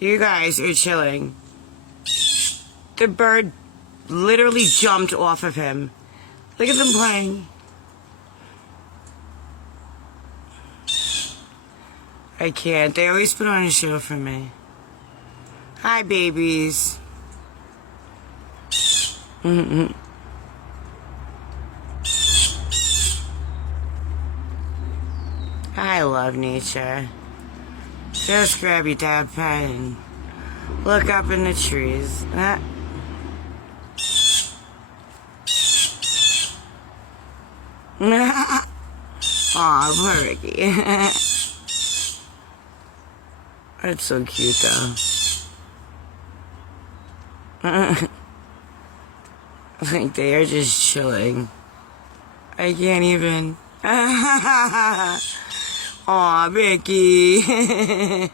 You guys are chilling. The bird literally jumped off of him. Look at them playing. I can't. They always put on a show for me. Hi, babies. I love nature. Just grab your dad pen and look up in the trees. Aw, poor Ricky. That's so cute, though. Like, they are just chilling. I can't even. Aw, Ricky.